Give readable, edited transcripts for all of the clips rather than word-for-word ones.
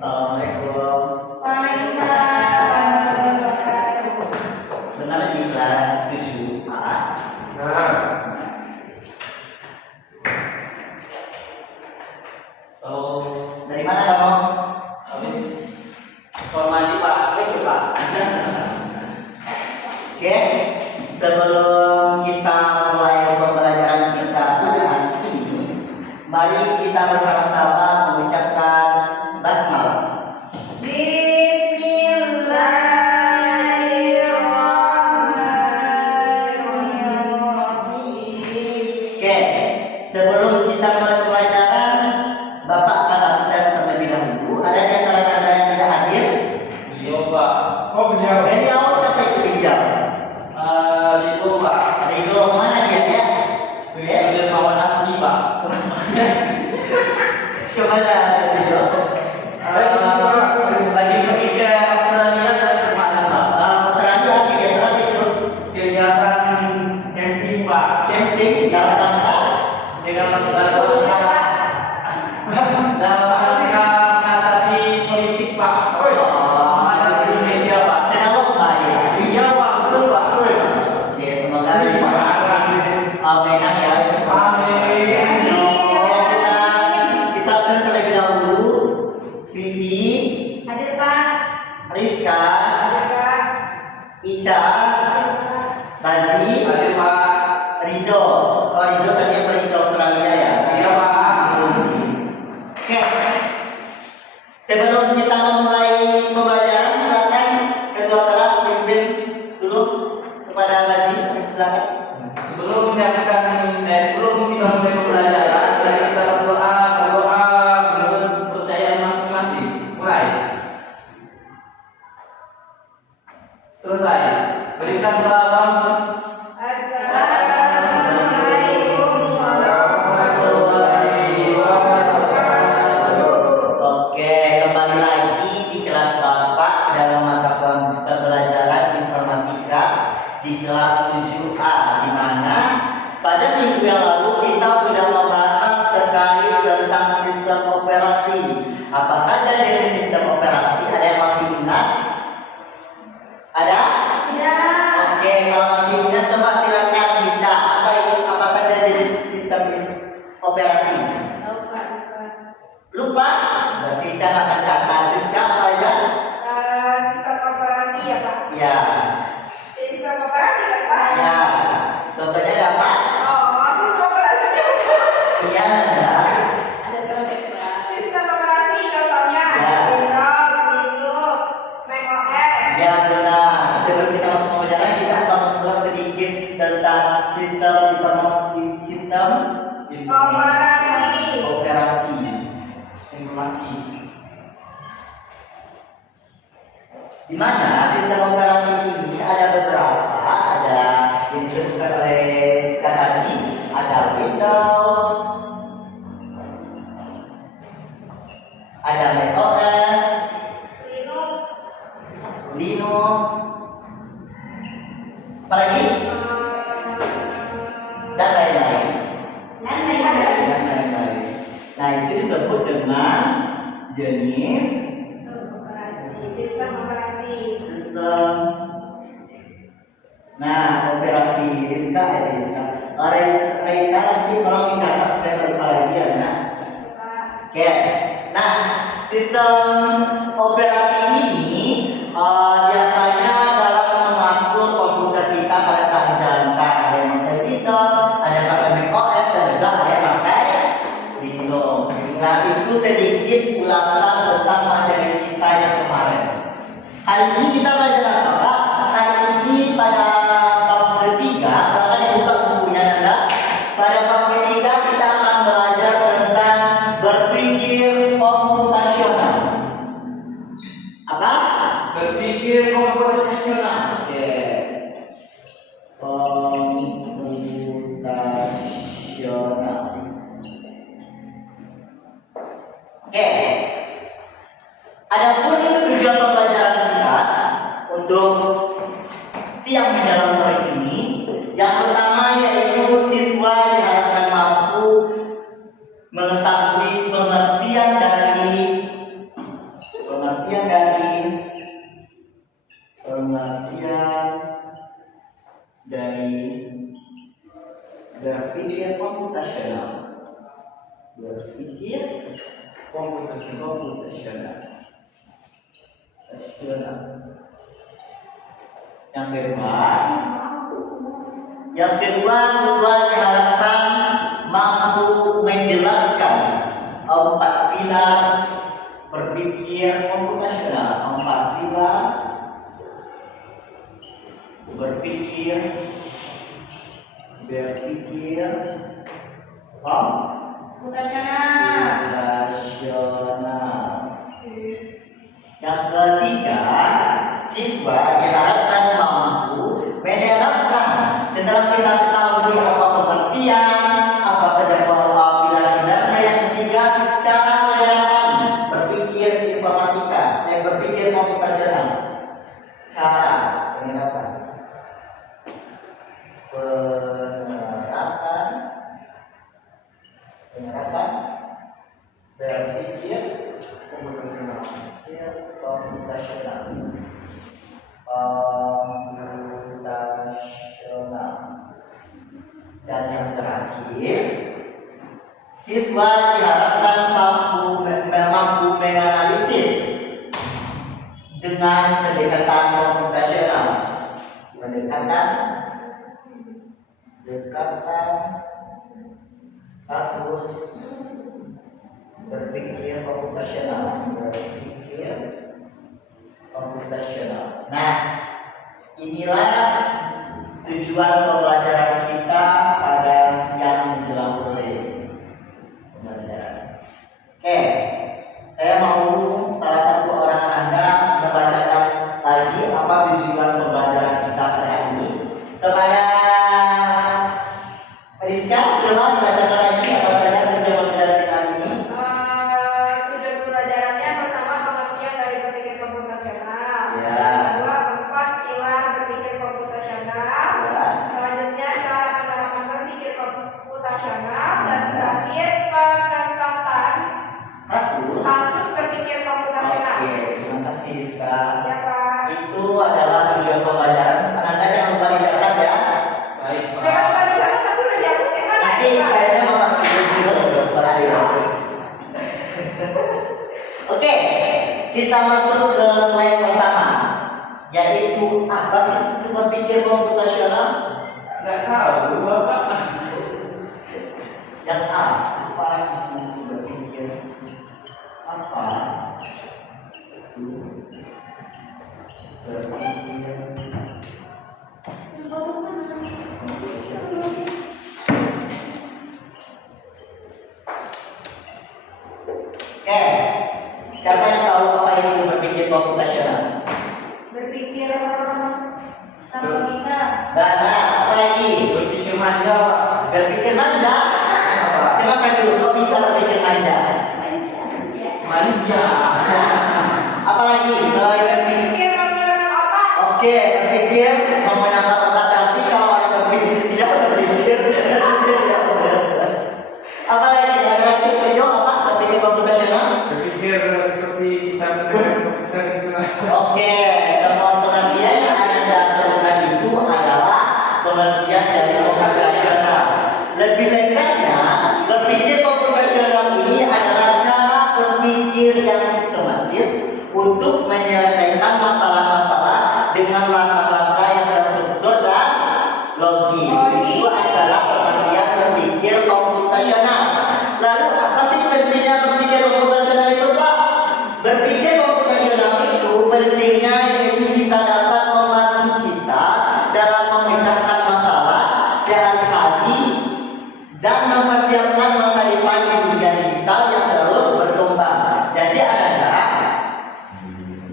Assalamualaikum. Waalaikumsalam. Benar di kelas 7A. Nah, So, dari mana kamu? habis mandi Pak, itu Pak. Oke, sebelum kita mulai pembelajaran kita pada hari ini, mari kita bersama-sama mengucapkan basmalah. Bismillahirrahmanirrahim. Oke, sebelum kita mulai pembelajaran, Bapak akan absen terlebih dahulu. Ada di antara Anda yang tidak hadir? Beliau Pak. Oh beliau. Beliau siapa itu beliau? Itu Pak. Ridho mana dia ya? Beliau kawan asli Pak. Kemana Ridho? Lagi pergi ke Australia dan kemana Pak? Australia kegiatan itu Kegiatan camping Pak. camping dalam rangka Dengan dalam rangka mengatasi politik Pak. Ada di Indonesia Pak. sedang lomba ya. Iya Pak, betul Pak. Oke, semoga menang ya. Amin. Kita absen terlebih dahulu. Vivi, Hadir Pak. Rizka, Hadir Pak. Ica, Bazi, Hadir Pak. Ridho. Oh Ridho tadi pergi ke Australia ya. Iya Pak. Oke. Sebelum kita memulai pembelajaran, silakan ketua kelas pimpin dulu kepada Bazi. Silakan. Sebelum kita mulai pembelajaran, mari kita berdoa menurut kepercayaan masing-masing. Mulai. Selesai. Berikan salam. Assalamualaikum warahmatullahi wabarakatuh. Oke, kembali lagi di kelas Bapak dalam mata pembelajaran informatika di kelas 7A, di mana pada minggu yang lalu kita sudah membahas terkait tentang sistem operasi. Apa saja jenis sistem operasi? Ada yang masih ingat? Ada? Tidak. Oke, kalau masih ingat coba silakan baca apa saja jenis sistem operasi. Tahu Pak. Lupa? Berarti jangan akan catat. Rizka apa aja? Sistem operasi ya Pak. Ya, Sistem operasi kan Pak? ya. Contohnya dapat? Oh, sistem operasi. Iya, ada. Ada berapa Pak? Sistem operasi contohnya Ya. Windows, Linux, Mac OS. Ya benar. Sebelum kita masuk pembelajaran kita akan mengulas sedikit tentang sistem informasi, sistem Operasi. operasi. Informasi. Di mana sistem operasi ini ada beberapa, ada yang disebutkan oleh Rizka tadi, ada Windows, ada Mac OS, Linux. Linux, apalagi dan lain-lain. Dan lain-lain. Dan lain-lain. Nah itu disebut dengan jenis Sistem operasi. sistem. Nah operasi Rizka ya Rizka. Rizka nanti tolong dicatat supaya berlupa lagi ya. Nah. Oke. Nah sistem operasi ini biasanya dalam mengatur komputer kita pada saat dijalankan. Ada yang pakai Windows, ada yang pakai Mac OS, dan juga ada yang pakai Linux. Nah itu sedikit ulasan tentang materi kita yang kemarin. Hari ini kita belajar apa Pak? Hari ini pada bab ketiga, silakan dibuka bukunya Nanda. Pada bab ketiga kita akan belajar tentang berpikir komputasional. Apa? Berpikir komputasional. Oke. Komputasional. Oke. berpikir komputasional. Berpikir komputasional. Yang kedua, siswa diharapkan mampu menjelaskan 4 pilar berpikir komputasional. 4 pilar berpikir komputasional. Yang ketiga, siswa diharapkan mampu menerapkan setelah kita ketahui apa pengertian, apa saja pilar-pilarnya. Yang ketiga, cara menerapkan berpikir informatika, berpikir komputasional. Cara penerapan berpikir komputasional. Dan yang terakhir, siswa diharapkan mampu menganalisis dengan pendekatan komputasional. Pendekatan kasus berpikir komputasional. Nah, inilah tujuan pembelajaran kita pada siang menjelang sore pembelajaran. Oke, saya mau salah satu orang Anda membacakan lagi apa tujuan pembelajaran kita hari ini. Kepada Rizka, coba membacakan lagi apa saja tujuan pembelajaran kita hari ini. Tujuan pembelajarannya pertama pengertian dari berpikir komputasional. Ya. Kedua, 4 pilar berpikir komputasional. Ya. Selanjutnya cara penerapan berpikir komputasional dan terakhir pencatatan kasus berpikir komputasional. Oke, terima kasih Rizka. Ya, Pak. Itu adalah tujuan pembelajaran. Anda jangan lupa dicatat ya. Baik, Pak. Jangan lupa dicatat, tapi udah dihapus ke mana Nanti ya, Pak? kayaknya Mama tidur Oke, kita masuk ke slide pertama, yaitu apa sih itu berpikir komputasional? Nggak tahu, Bapak. Yang A, apa itu berpikir? Apa itu berpikir? Oke, siapa yang tahu apa itu berpikir komputasional? Berpikir sama logika. Dana, apa lagi? Berpikir manja, Pak. Berpikir manja? Kenapa dulu kok bisa berpikir manja? Manja. Apa lagi selain berpikir? Berpikir menggunakan otak. Oke, berpikir menggunakan otak. Berarti kalau orang berpikir tidak berpikir. Apa lagi? Ada lagi video apa berpikir komputasional? Berpikir seperti kita menggunakan komputer gitu lah. Oke, semua pengertian yang Anda sebutkan itu adalah pengertian dari komputasional. Lebih lengkapnya, berpikir komputasional ini adalah cara berpikir yang sistematis untuk menyelesaikan masalah-masalah dengan langkah-langkah yang terstruktur dan logis. Itu adalah pengertian berpikir komputasional. Lalu apa sih pentingnya berpikir komputasional itu, Pak? Berpikir komputasional itu pentingnya yaitu bisa dapat membantu kita dalam memecahkan masalah sehari-hari dan mempersiapkan masa depan di dunia digital yang terus berkembang. Jadi adalah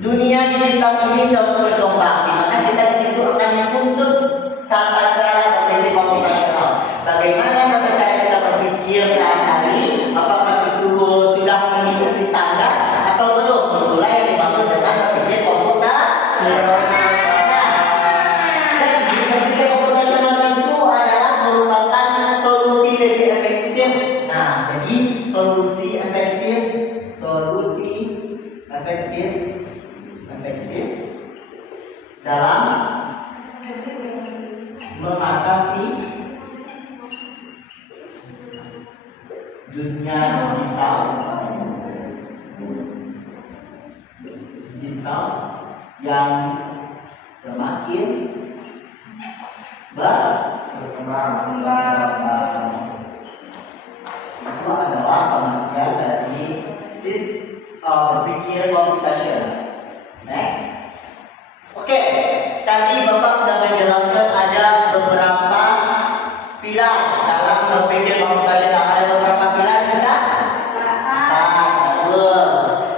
dunia digital ini terus berkembang, di mana kita di situ akan menuntut cara-cara berpikir komputasional. Bagaimana tata cara kita berpikir sehari-hari? Apakah itu sudah mengikuti standar atau belum? Itulah yang dimaksud dengan berpikir komputasional. Jadi berpikir komputasional itu adalah merupakan solusi lebih efektif. Nah, jadi solusi efektif dalam mengatasi dunia digital yang semakin berkembang. Itu adalah pengertian dari berpikir computational. Next. Oke, tadi Bapak sudah menjelaskan ada beberapa pilar dalam berpikir computational. Ada beberapa pilar, bisa?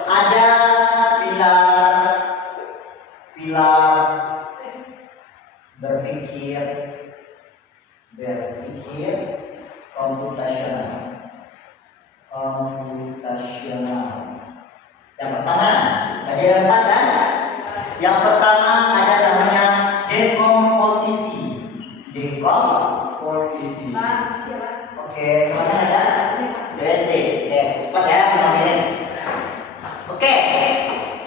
Ada pilar berpikir computational. Yang pertama, tadi ada 4 kan? Yang pertama ada namanya dekomposisi. Oke, mana ada? DSC. Cepat ya, 5 menit. Oke,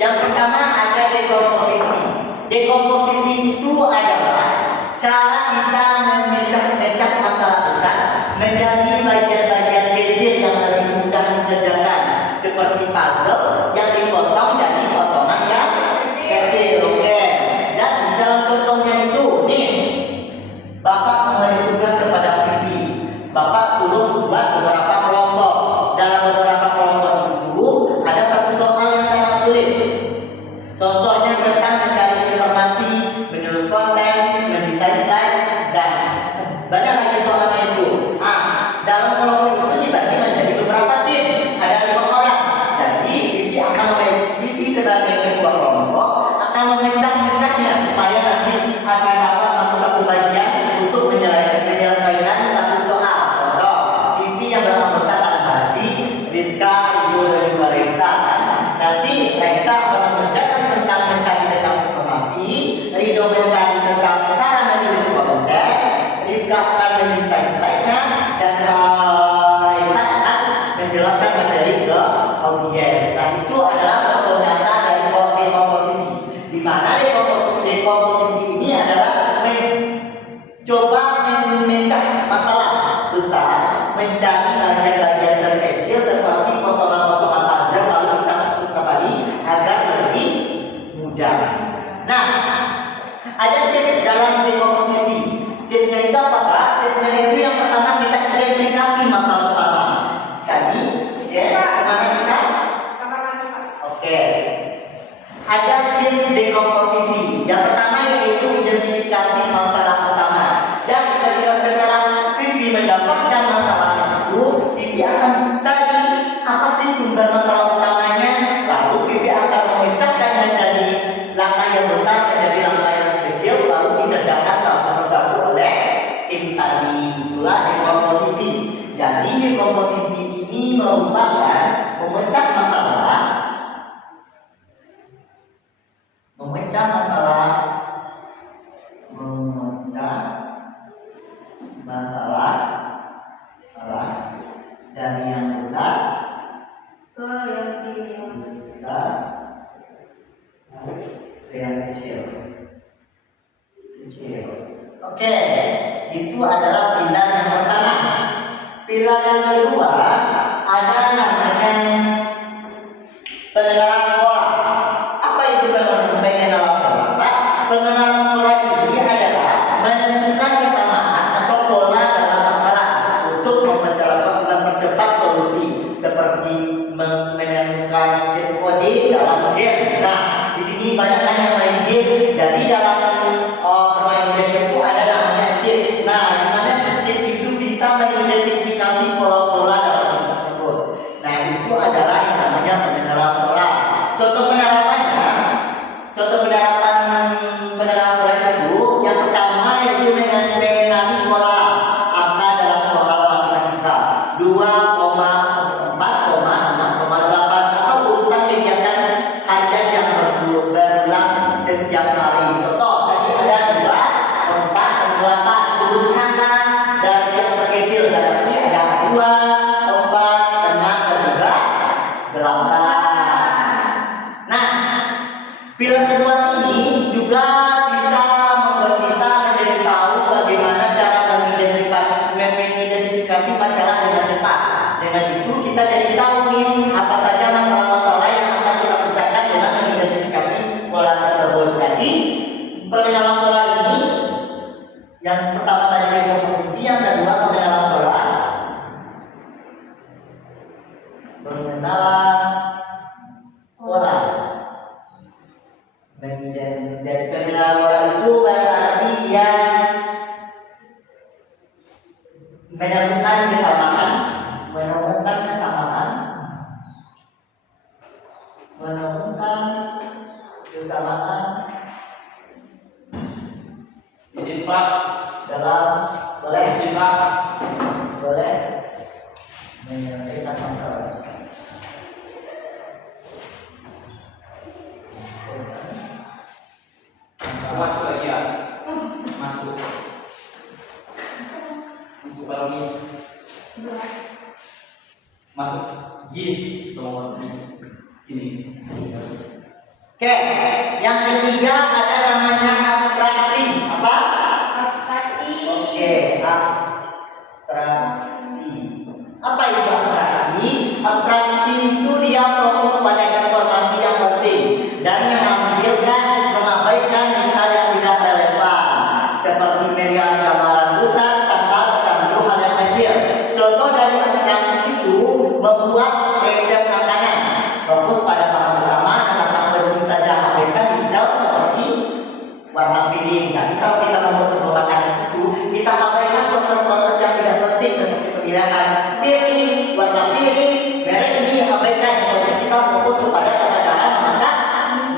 yang pertama ada dekomposisi. Dekomposisi itu adalah cara kita memecah masalah besar menjadi bagian-bagian kecil yang lebih mudah dikerjakan, seperti puzzle yang dipotong jadi potongan yang kecil. Oke, jadi dalam contohnya itu nih, Bapak memberi tugas kepada Vivi. Bapak suruh buat beberapa kelompok. Dalam beberapa kelompok itu ada satu soal yang sangat sulit. Contohnya tentang mencari informasi, menulis konten, mendesain slide, dan banyak lagi soalnya itu. Dalam kelompok itu dibagi menjadi beberapa tim. Ada 5 orang. Jadi Vivi sebagai ketua kelompok akan memecah-mecahnya supaya nanti akan dapat satu-satu bagian untuk menyelesaikan satu soal. Contoh, Vivi yang beranggotakan Basi, Rizka, Ibu, dan juga Reza. Nanti Reza akan mengerjakan tentang mencari tentang informasi, Rido mencari tentang cara menulis konten, Rizka akan mendesain slide-nya, dan Reza akan menjelaskan materi ke audiens. Nah, itu adalah contoh nyata dari dekomposisi, di mana dekomposisi ini adalah mencoba memecah masalah besar menjadi bagian-bagian terkecil seperti potongan-potongan puzzle, lalu kita susun kembali agar lebih mudah. Nah, ada tips dalam dekomposisi. Tipsnya itu apa, Pak? Tipsnya itu yang pertama kita identifikasi masalah utama. Tadi, kemana kita? Oke. Ada tips dekomposisi. Yang pertama yaitu identifikasi masalah utama. Dan setelah Vivi mendapatkan masalah itu, Vivi akan cari apa sih sumber masalah utamanya. Lalu Vivi akan memecahkannya dari langkah yang besar menjadi langkah yang kecil, lalu dikerjakan satu persatu oleh tim tadi. Itulah dekomposisi. Jadi dekomposisi ini merupakan memecah masalah dari yang besar ke yang kecil. besar ke yang kecil. Oke, itu adalah pilar yang pertama. Pilar yang kedua ada namanya pengenalan pola. Apa itu pengenalan pola, Pak? Pengenalan pola ini adalah menentukan kesamaan atau pola dalam masalah untuk mempercepat solusi, seperti menemukan cheat code dalam game. Nah, di sini banyak yang main game. Jadi dalam bermain game itu ada namanya cheat. Nah, di mana cheat itu bisa mengidentifikasi pola-pola dalam game tersebut. Nah, itu adalah yang namanya pengenalan pola. Contoh penerapan pola itu yang pertama yaitu mengenali pola angka dalam soal matematika 2,4,6,8 atau urutan kegiatan harian yang berulang Dengan itu kita jadi tahu nih apa saja masalah-masalah yang akan kita pecahkan dengan mengidentifikasi pola tersebut. Jadi pengenalan pola ini yang pertama tadi komposisi, yang kedua pengenalan pola. Pengenalan pola. Dan pengenalan pola itu berarti yang menemukan kesamaan, Izin Pak. dalam boleh Izin Pak. menyelesaikan masalah. Masuk lagi ya. Masuk. Masuk kalau ini. Masuk. Yes, nomor ini. Oke, yang ketiga ada namanya abstraksi. Apa? Abstraksi. Oke, abstraksi. Apa itu abstraksi? Abstraksi itu dia fokus pada informasi yang penting dan mengabaikan detail yang tidak relevan, seperti melihat gambaran besar tanpa terganggu hal yang kecil. Contoh dari abstraksi itu membuat riset makanan, fokus pada bahan utama dan tak penting saja, abaikan detail seperti warna piring. Jadi kalau kita membuat sebuah makanan itu, kita abaikan proses-proses yang tidak penting seperti pemilihan piring, warna piring, merek ini abaikan. Yang kita fokus kepada tata cara memasak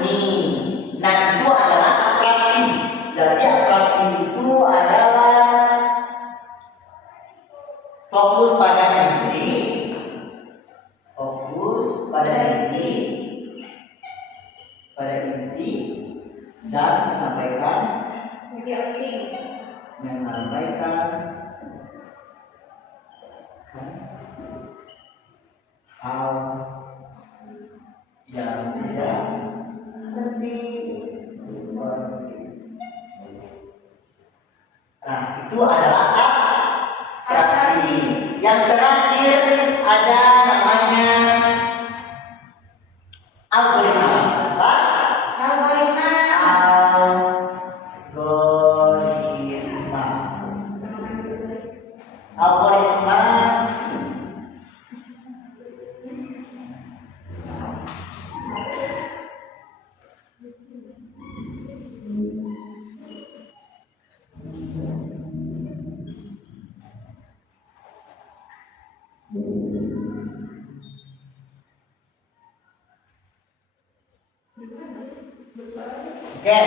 mie. Nah, itu adalah abstraksi. Jadi abstraksi itu adalah fokus pada inti, dan menyampaikan hal yang tidak penting. Nah, itu adalah abstraksi. Yang terakhir ada namanya algoritma. Apa? Algoritma. Oke,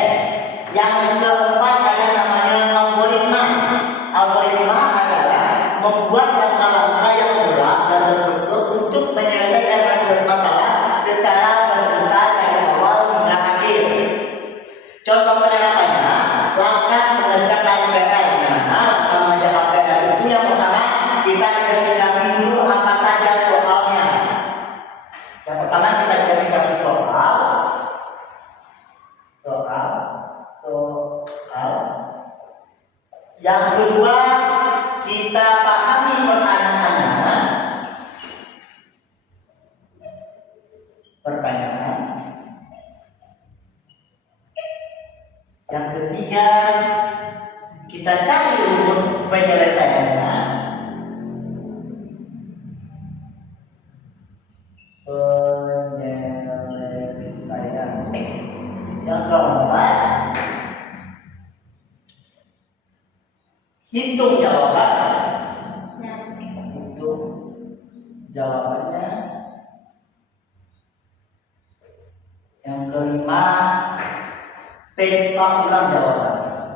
yang keempat ada namanya algoritma. Algoritma adalah membuat langkah-langkah yang jelas dan terstruktur untuk menyelesaikan masalah secara berurutan dari awal hingga akhir. Contoh penerapannya, langkah mengerjakan KPR. Nah, langkah mengerjakan KPR itu yang pertama kita identifikasi dulu apa saja soalnya. Yang pertama kita identifikasi soal. Yang kedua, kita pahami pertanyaan. Yang ketiga, kita cari rumus penyelesaiannya. Yang keempat, hitung jawabannya. Yang kelima, periksa ulang jawabannya.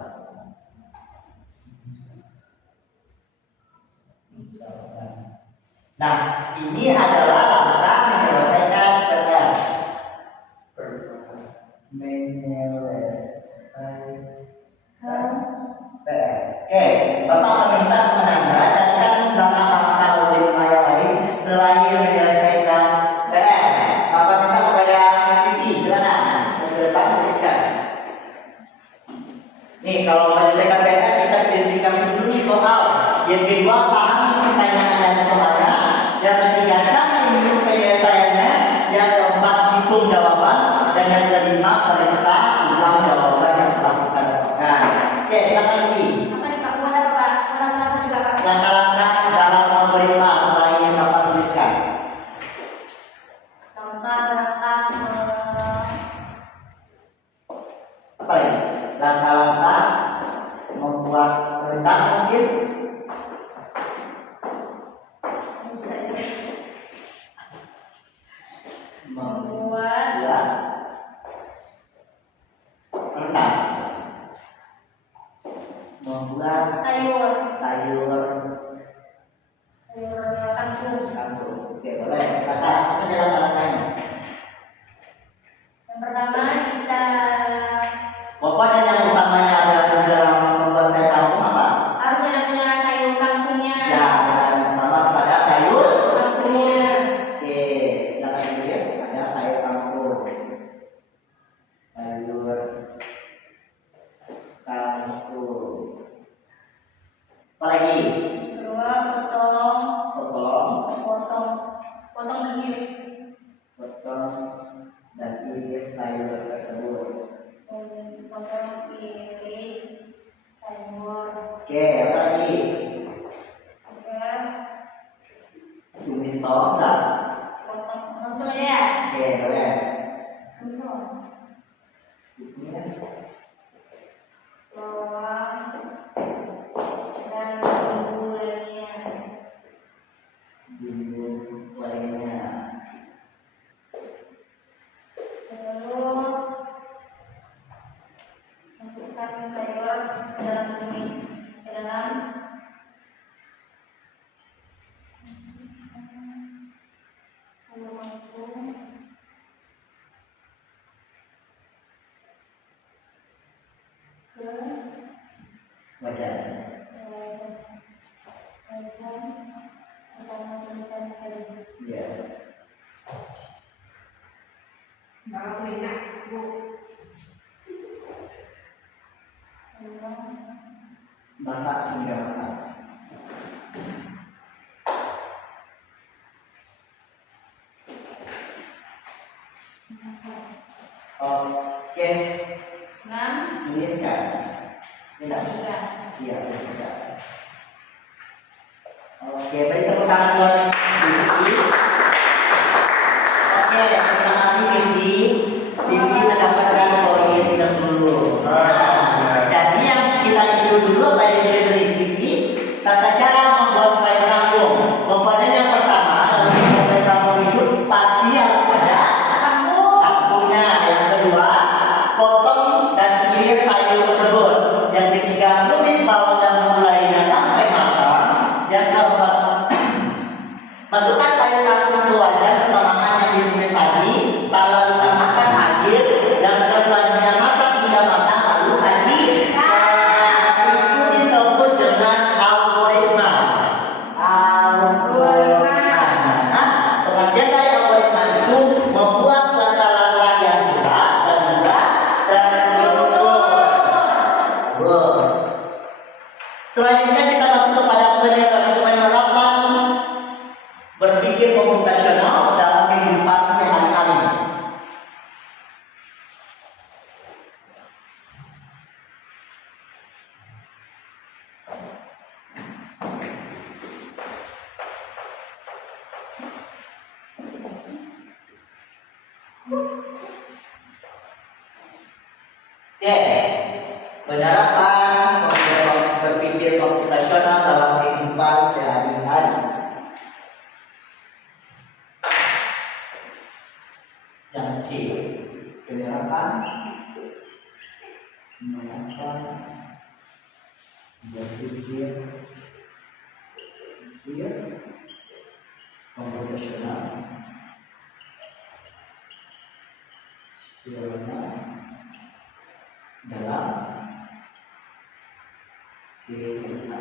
Nah, ini adalah langkah menyelesaikan PR. Oke, Bapak meminta kepada Anda carikan langkah-langkah algoritma yang lain selain menyelesaikan PR. Bapak minta kepada Vivi, silakan ke depan tuliskan. Nih, kalau menyelesaikan PR kita identifikasi dulu soal. Yang kedua, pahami pertanyaan dan soalnya. Yang ketiga, cari dulu penyelesaiannya. Yang keempat, hitung jawaban. Dan yang kelima, periksa ulang jawaban yang telah kita dapatkan. Oke, silakan lagi. Apa nih Pak? Buat apa Pak? Orang-orang juga Pak. Langkah-langkah dalam memberi A setelah ini Bapak tuliskan. Langkah-langkah Apa ini? Langkah-langkah membuat rendang mungkin. membuat Membuat rendang. Membuat sayur sayur kangkung. kangkung. Oke, boleh. Langkah apa saja langkah-langkahnya? Yang pertama kita Pokoknya yang utamanya adalah dalam membuat sayur kangkung apa? harus ada punya sayur kangkungnya. Ya, yang pertama pada sayur. Kangkungnya. Oke, silakan tulis. Ada sayur kangkung. Sayur kangkung. Apa lagi? Kedua potong Potong dan iris. dan iris sayur tersebut. Potong iris sayur. Oke, apa lagi? Oke. Tumis bawang enggak? Potong langsung aja ya. Oke, boleh. Langsung. Tumis Bawang dan bumbu lainnya. bumbu lainnya. Lalu masukkan sayur ke dalam tumis, ke dalam mangkuk. Ke Wajar. bersama tulisan tadi. Iya. Baru enak, Bu. Masak hingga matang. Oke, tuliskan. Tidak. Iya, sudah. Oke, beri tepuk tangan buat Vivi. Oke, terima kasih Vivi. Vivi mendapatkan poin 10. Nah, jadi yang kita ikuti dulu apa yang ditulis dari Vivi? Tata cara membuat sayur kangkung. Komponen yang pertama dalam membuat sayur kangkung itu pasti harus ada kangkungnya. Yang kedua, potong dan iris sayur tersebut. Yang ketiga, tumis bawang dan bumbu lainnya sampai matang. Yang keempat, masukkan sayur kangkung ke wajan bersamaan yang ditumis tadi. Lalu tambahkan air dan selanjutnya masak hingga matang lalu saji. Nah, itu disebut dengan algoritma. Nah, pengertian dari algoritma itu membuat langkah-langkah yang jelas dan mudah terstruktur. Terus, selanjutnya kita masuk kepada penerapan berpikir komputasional dalam kehidupan sehari-hari. Oke, penerapan berpikir komputasional dalam kehidupan sehari-hari. Yang kecil, penerapan berpikir komputasional dalam kehidupan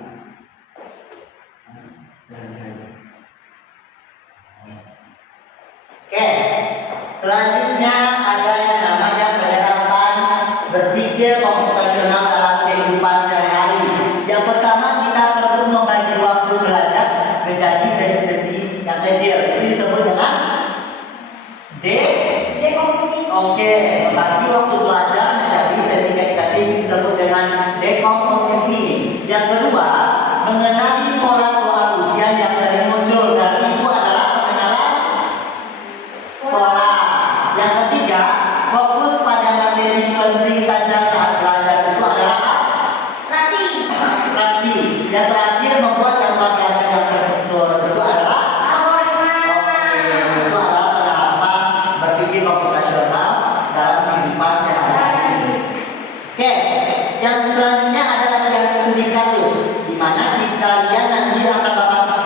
sehari-hari. Oke, selanjutnya ada yang namanya penerapan berpikir komputasional dalam kehidupan sehari-hari. Yang pertama, kita perlu membagi waktu belajar menjadi sesi-sesi yang akan Bapak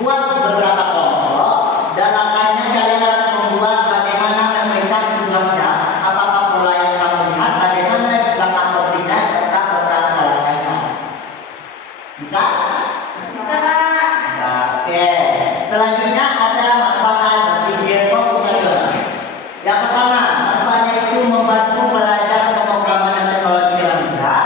buat beberapa kelompok. Dan akhirnya kalian harus membuat bagaimana memeriksa tugasnya. Apakah pola yang kamu lihat, bagaimana langkah berbeda serta peran-perannya. Bisa? Bisa, Pak. Bisa. Oke. Selanjutnya ada manfaat berpikir komputasional. Yang pertama, manfaatnya itu membantu belajar pemrograman dan teknologi dalam muda.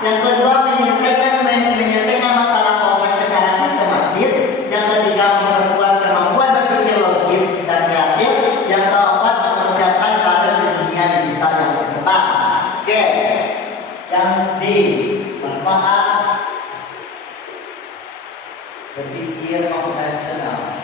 Yang kedua, menyelesaikan masalah kompleks secara sistematis. Yang ketiga, memperkuat kemampuan berpikir logis dan kreatif. Yang keempat, mempersiapkan karir di dunia digital yang berkembang. Oke. Yang D, manfaat berpikir komputasional.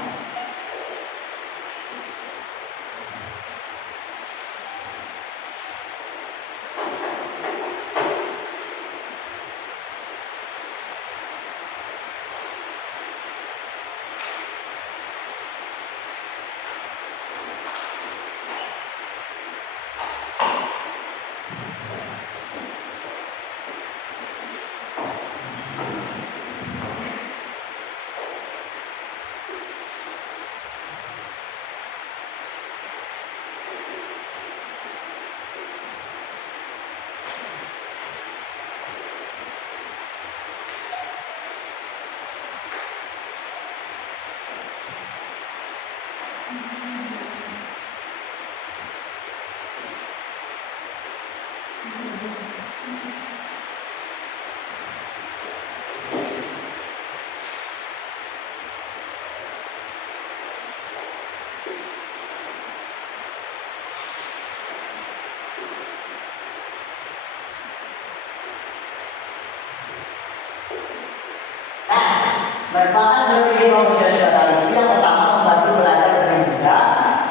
Manfaat berpikir komputasional itu yang pertama membantu belajar dengan mudah,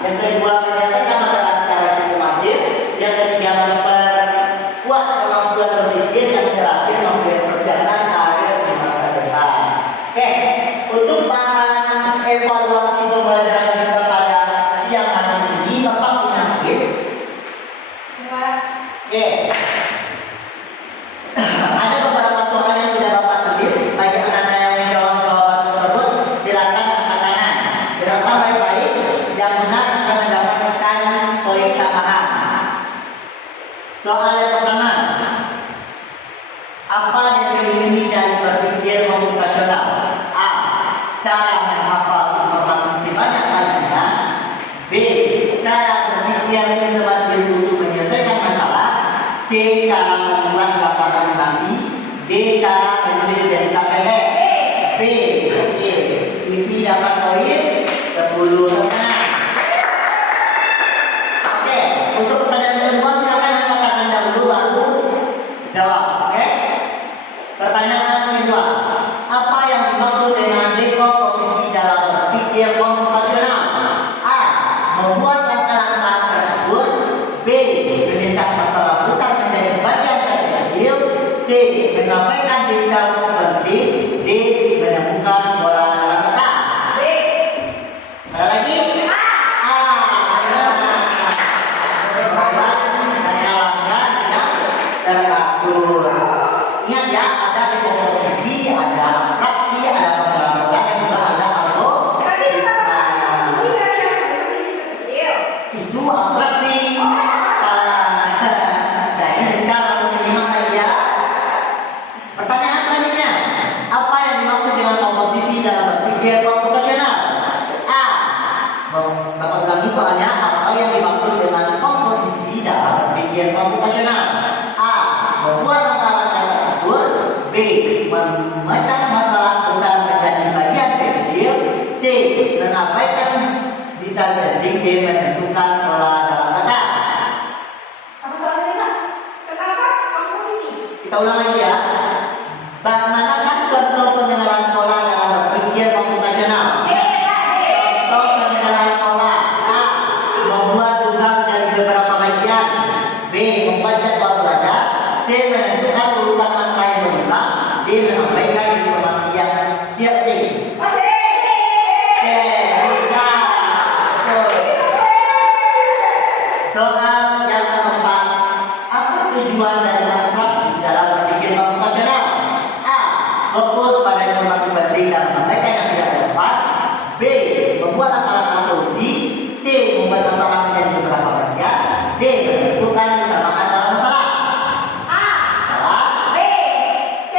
yang kedua menyelesaikan masalah secara sistematis, yang ketiga memperkuat kemampuan berpikir, yang terakhir memberi perjalanan karir di masa depan. Oke, untuk bahan evaluasi pembelajaran kita pada siang hari ini, Bapak punya quiz. Oke. Ada beberapa soal yang sudah Bapak tulis. Bagi anak-anak yang menjawab jawaban tersebut, silakan angkat tangan. Silakan baik-baik. Yang benar akan mendapatkan poin tambahan. Soal yang pertama, apa definisi dari berpikir komputasional? A. Cara menghafal informasi sebanyak banyaknya. B. Cara berpikir sistematis untuk menyelesaikan masalah. C. Cara membuat daftar animasi. D. Cara menulis cerita pendek. B. Oke, TV dapat poin 10 setengah. Oke, untuk pertanyaan kedua silakan angkat tangan dahulu baru jawab. Oke. Pertanyaan kedua, apa yang dimaksud dengan dekomposisi dalam berpikir komputasional? A. Membuat langkah-langkah teratur. B. Memecah masalah besar menjadi bagian terkecil. C. Mengabaikan detail penting. D. Menemukan pola dalam kata. B. Ada lagi? A. Membuat langkah-langkah yang teratur. Ingat ya, ada dekomposisi, ada abstraksi, ada pengenalan pola, dan juga ada itu abstraksi. Jadi kita langsung menyimak lagi ya. Pertanyaan selanjutnya, apa yang dimaksud dengan komposisi dalam berpikir komputasional? A. Bapak ulangi soalnya, apa yang dimaksud dengan komposisi dalam berpikir komputasional? A. Membuat langkah-langkah teratur. B. Memecah masalah besar menjadi bagian kecil. C. Mengabaikan detail penting. D. Menentukan pola dalam kata. Apa soalnya, Pak? Kenapa komposisi? Kita ulang lagi ya. Manakah contoh pengenalan pola dalam berpikir komputasional? D, Pak, D. Contoh pengenalan pola. A. Membuat tugas dari beberapa bagian. B. Membuat jadwal belajar. C. Menentukan urutan angka yang berulang. D. Mengabaikan informasi yang tidak penting. Oh, D. C. Bisa. Betul. membuat langkah-langkah solusi. C. Membuat masalah menjadi beberapa bagian. D. Menentukan kesamaan dalam masalah. A. Salah. B. C.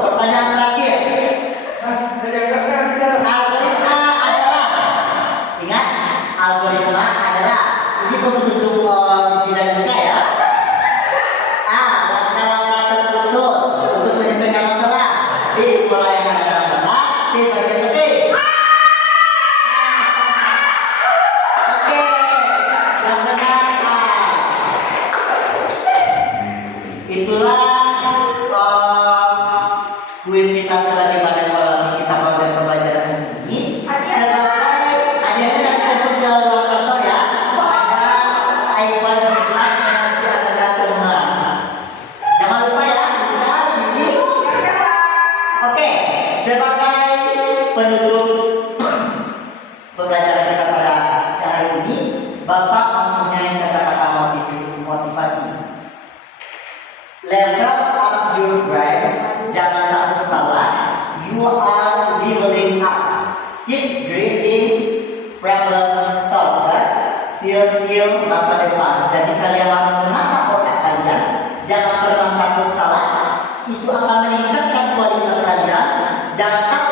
Pertanyaan terakhir. Algoritma adalah, ingat, algoritma adalah, ini khusus untuk dinamika ya. A. Langkah-langkah terstruktur untuk menyelesaikan masalah. B. Pola yang ada dalam data. C. Bagian penting. Oke, yang benar A. Itulah kuis kita sebagai badan evaluasi kita konten pembelajaran ini. Hadiahnya nanti jemput ke ruang kantor ya. Ada iPhone design yang nanti akan lihat semua. Jangan lupa ya, kita ini. Oke, sebagai penutup pembelajaran kita pada hari ini, Bapak mempunyai kata-kata motivasi. Level up your brain. Jangan takut salah. You are leveling up. Keep creating problem solver. Skill masa depan. Jadi kalian harus mengasah otak kalian. Jangan pernah takut salah. Itu akan meningkatkan kualitas kalian. Jangan takut